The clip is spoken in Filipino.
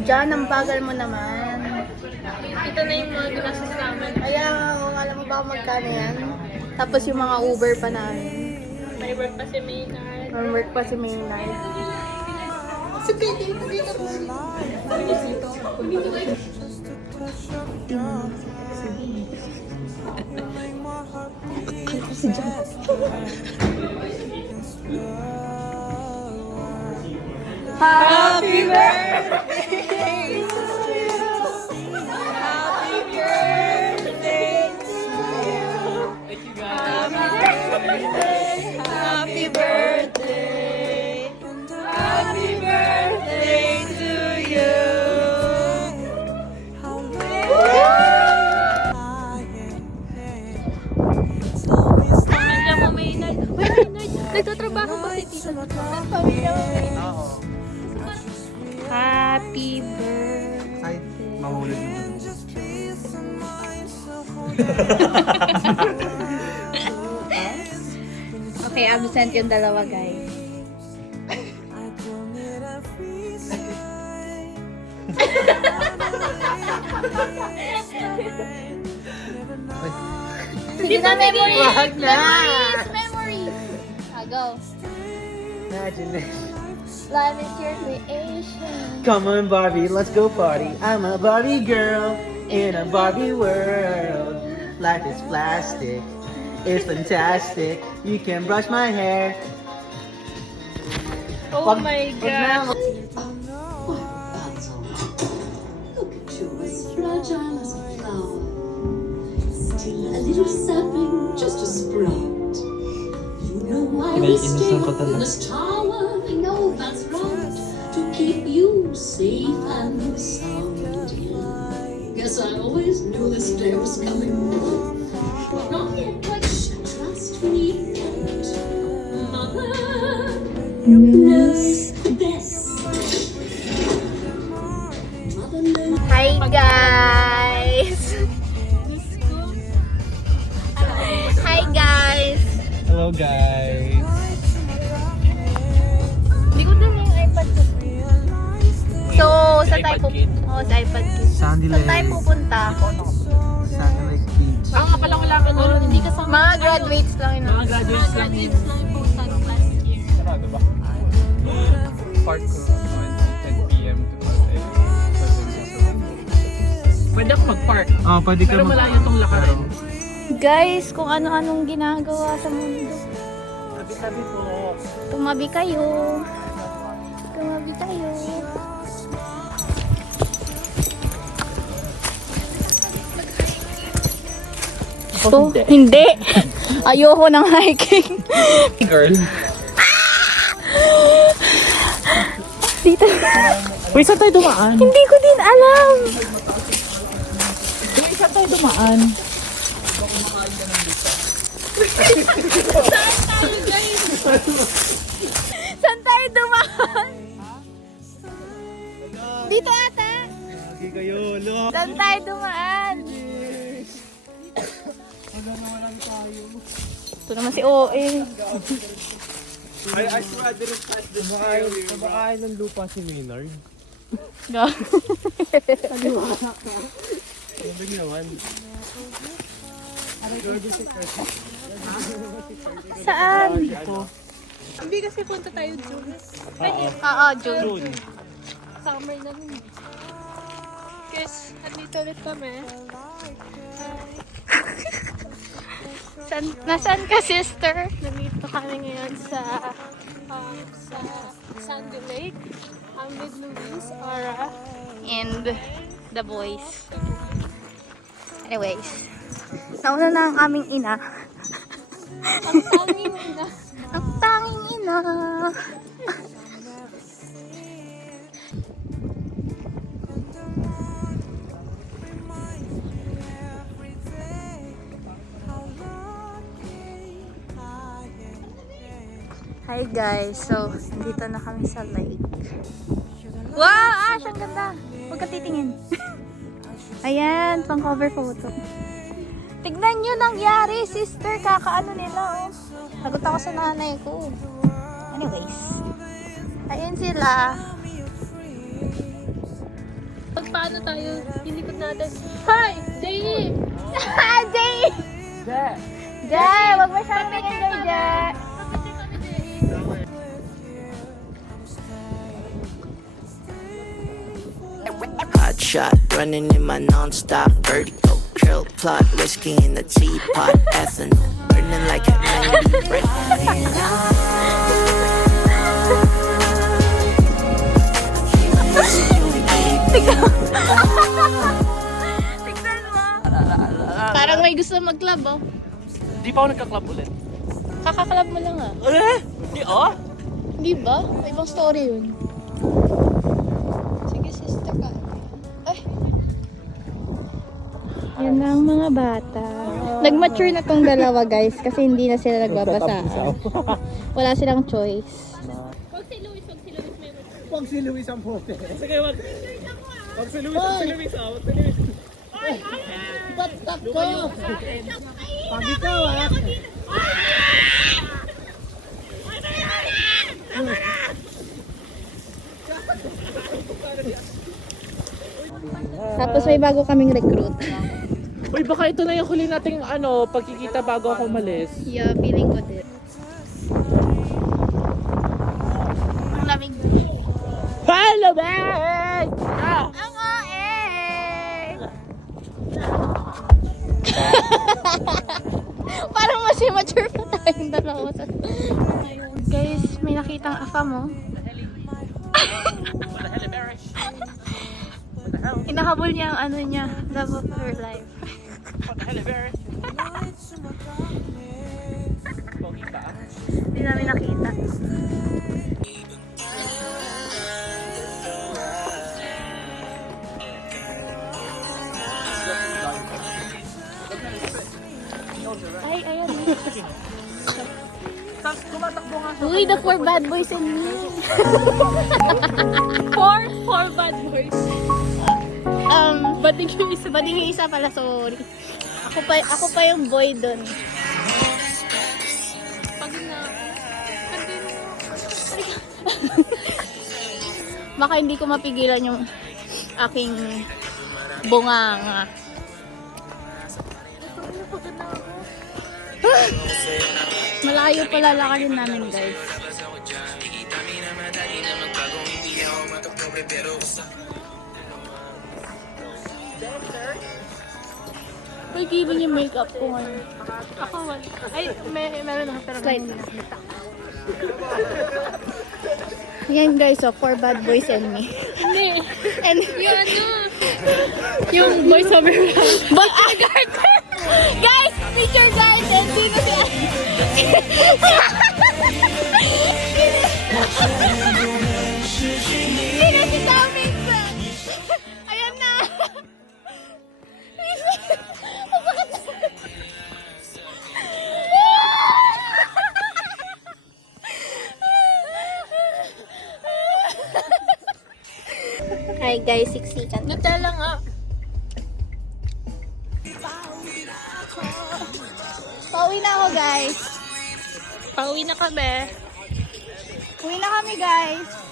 Diyan, ang bagal mo naman. Ito na yung mga ginastos namin. Kaya, alam mo ba kung magkano yan? Tapos yung mga Uber pa namin. May work pa si Maynard. May work pa si Maynard. Si Katie, dito po. Happy birthday! Happy birthday to you! Happy birthday! Happy birthday to you! Pamilya mo, Maynard. Uy, Maynard, nagtatrabaho ba si Tita? Pamilya mo, Maynard. Happy birthday! Ay, mahulog naman. Okay, absent yung dalawa, guys. Sige na, memories! Wag na! Memories! Go. Imagine this. Life is your creation. Come on, Barbie, let's go party. I'm a Barbie girl in a Barbie world. Life is plastic. It's fantastic. You can brush my hair. Oh my God. Oh, that's all right. Look at you, as fragile as a flower. Still a little sapling, just a sprout. You know I will stay up in this tower. I know that's right. To keep you safe and sound. Guess I always knew this day was coming. Not yet quite sure. Trust me, don't. Mother knows best. Mother knows. Hi, guys! Hi, guys! Hello, guys. Hindi ko dala yung iPad ko. So, sa tayo iPad kit? Oo, sa iPad kit. Sandy Saan tayo Lane. pupunta? Satellite Beach. Ako nga pala wala ka doon. Hindi ka sa Mga graduates lang yun. Mga graduates lang yun. graduates lang yung punta ng last year. Sarado ba? Park ko on 10 p.m. to 7. Pwede ako mag-park. Oh, pwede ka Pero malayo tong lakarin. Guys, kung ano-anong ginagawa sa mundo. Sabi po. Tumabi kayo. Tumabi kayo. Oh, hindi. Ayoko ng hiking. Girl. Dito. Wait, saan tayo dumaan? Hindi ko din alam. Wait, saan tayo dumaan? Saan tayo dumaan? Dito ata. Lagi kayo, lo. Saan tayo dumaan? Wala na walang tayo. Ito naman si OA. I swear I didn't catch this earlier. Kumakain ng lupa si Maynard. Sabi naman. Saan? Hindi kasi punta tayo June. Oo, June. Summer na rin. Guys, andito ulit kami. Nasaan ka, sister? Nandito kami ngayon sa Sandy Lake. I'm with Luis, Ara. And the boys. Anyways, nauna na ang aming ina. Ang tanging na. Ang tanging ina. Hi guys, so dito na kami sa lake. Wow! Ash, ang ganda! Huwag ka titingin. Ayan, pang cover photo. Tignan nyo nangyari, sister. Kakaano nila, oh. Nagot ako sa nanay ko. Anyways. Ayun sila. paano tayo? Hinikot natin. Hi! Jay! Jay! Jay! Wag masyadong enjoy, Jay! Hot shot, running in my non-stop vertigo. Curl plot, whiskey in the teapot. Ethanol, burning like a 90 right. Tignan mo! Parang may gusto mag-club, oh. Di pa ako nagka-club ulit. Kaka-club mo lang, ah. Di oh? Di ba? May ibang story yun. Sige, sister ka. Ay, Yan na ang mga bata. Nag-mature na tong dalawa, guys, kasi hindi na sila nagbabasaan. Wala silang choice. wag si Luis, wag si Luis. May Huwag si Luis ang pote. Sige, wag. Wag si Luis, wag si Luis, ah. Wag si Luis. Ba't ko? Pag ikaw Tapos may bago kaming recruit. Uy, baka ito na yung huli nating pagkikita bago ako umalis. Yeah, feeling ko din. Ang lamig. Hello, babe! Ah! Ang oe! Parang mas mature pa tayong dalawa sa... Guys, may nakitang afa mo. Inahabol niya ang ano niya, love of her life. Hindi namin nakita. Ay, ayan. Tapos tumatakbo nga siya. Uy, the four bad boys and me. four bad boys. Bading yung isa pala, sorry. Ako pa yung boy doon. Pag na... Baka hindi ko mapigilan yung aking bunganga. Malayo pala lakarin namin, guys. May given yung makeup ko ngayon. Ako, wala. Ay, meron ako pero Slide. hindi nakita. Yan guys, so four bad boys and me. Hindi. And Yung ano? Yung voice over but guys, picture guys, and dito siya. Dito si Tomix. Ayan na. Hi guys, siksikan. Nutella nga. Pauwi na ako guys. Pauwi na kami. Uwi na kami guys.